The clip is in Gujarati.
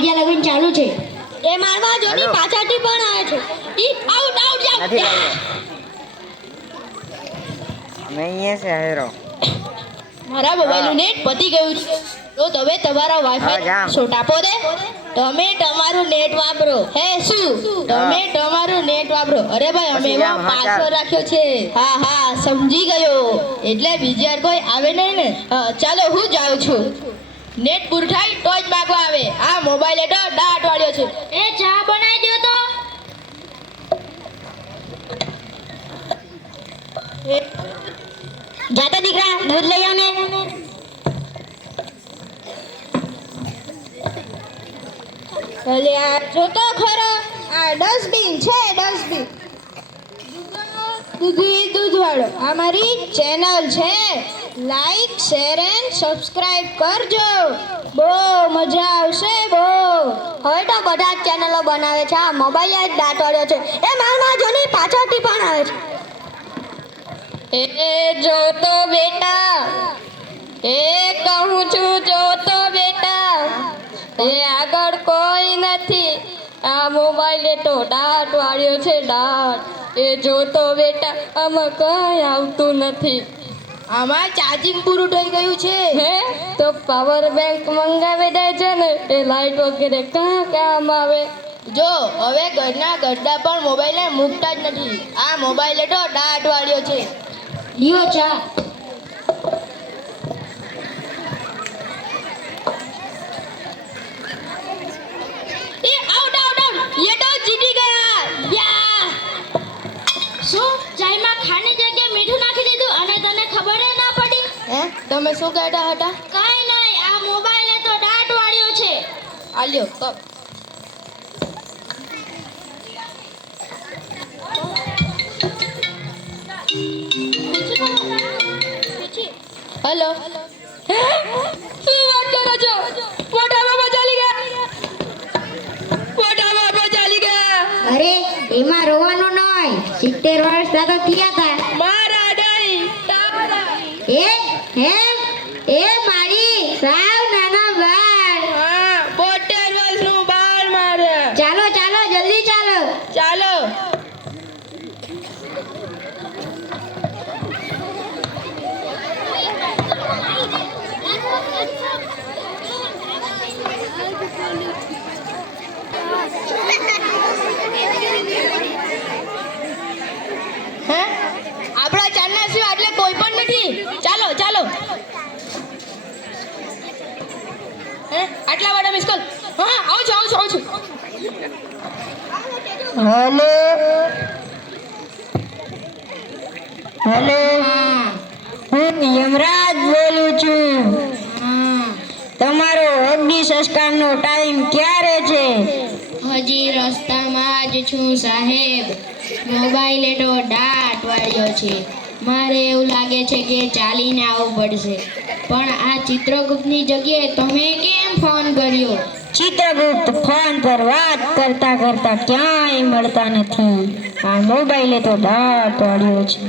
વાગ્યા લગન ચાલુ છે. એ મારવા જોની પાછળથી પણ આવે છે. ઈ આઉટ આઉટ જાવ. અમે અહીંયા છે હેરો. મારા મોબાઈલનું નેટ પતી ગયું છે. તો તમે તમારા વાઈફાઈ શોટ આપો દે. તમે તમારું નેટ વાપરો. હે શું? તમે તમારું નેટ વાપરો. અરે ભાઈ અમે એવો પાસવર્ડ રાખ્યો છે. હા હા સમજી ગયો. એટલે બીજી વાર કોઈ આવે નહીં ને. ચાલો હું જાઉં છું. નેટ પૂરું થાય તો જ માગવા આવે. આ મોબાઈલ એટો દાટ વાળ્યો છે. એ ચા બનાવી દો તો. જાતો દીકરા દૂધ લઈ આવ ને. ભલે આ જોતો ખરો. આ ડસ્ટબિન છે ડસ્ટબિન. દૂધ વાળો. આ મારી ચેનલ છે. લાઈક શેર એન્ડ સબસ્ક્રાઇબ કરજો. બહુ મજા આવશે બહુ. હવે તો બધા જ ચેનલો બનાવે છે. આ મોબાઈલ જ દાટવાળ્યો છે. એ મારા જોની પાછળથી પણ આવે છે. એ જોતો બેટા. એ કહું છું જોતો બેટા. એ આગળ કોઈ નથી. આ મોબાઈલ તો દાટ વાળ્યો છે દાટ. એ જોતો બેટા આમાં કઈ આવતું નથી. આમાં ચાર્જિંગ પૂરું થઈ ગયું છે. હે તો પાવર બેંક મંગાવી દેજો ને. એ લાઈટ વગેરે કામ આવે. જો હવે ઘરના ગड्ढा પણ મોબાઈલને મૂકતા જ નથી. આ મોબાઈલ તો દાટ વાળ્યો છે. લ્યો ચા. એ આઉટ આઉટ આઉટ. ये तो जीती गया. યા શું ચાયમાં ખાની જગ્યાએ મીઠું નાખી દીધું અને તને ખબર જ ના પડી? હે તમે શું કહેતા હતા? કાઈ નહીં. આ મોબાઈલે તો દાટ વાળ્યો છે. આલ્યો કપ. હેલો. શું વાત કરો છો? મોટા બાબા ચાલી ગયા. મોટા બાબા ચાલી ગયા. અરે એમાં રોવાનું નહીં. 70 વર્ષ તો થયા હતા. મારા નહીં તારા. એ હે એ મારી સાવ નાના બાળ. હા 72 વર્ષનું બાળ મારે. ચાલો ચાલો જલ્દી ચાલો. ચાલો. હે આપણા ચાંદના સિવાય એટલે કોઈ પણ નથી. ચાલો ચાલો. હે આટલા વાળા મિસ કોલ. હા આવું છું આવું છું હેલો હેલો હું યમરાજ બોલું છું. તમારો અગ્નિ સંસ્કારનો ટાઈમ ક્યારે છે? હજી રસ્તામાં જ છું સાહેબ. મોબાઈલ તો દાટ વાળ્યો છે. મારે એવું લાગે છે કે ચાલીને આવવું પડશે. પણ આ ચિત્રગુપ્તની જગ્યાએ તમે કેમ ફોન કર્યો? ચિત્રગુપ્ત ફોન પર વાત કરતા કરતા ક્યાંય મળતા નથી. આ મોબાઈલે તો દાટ વાળ્યો છે.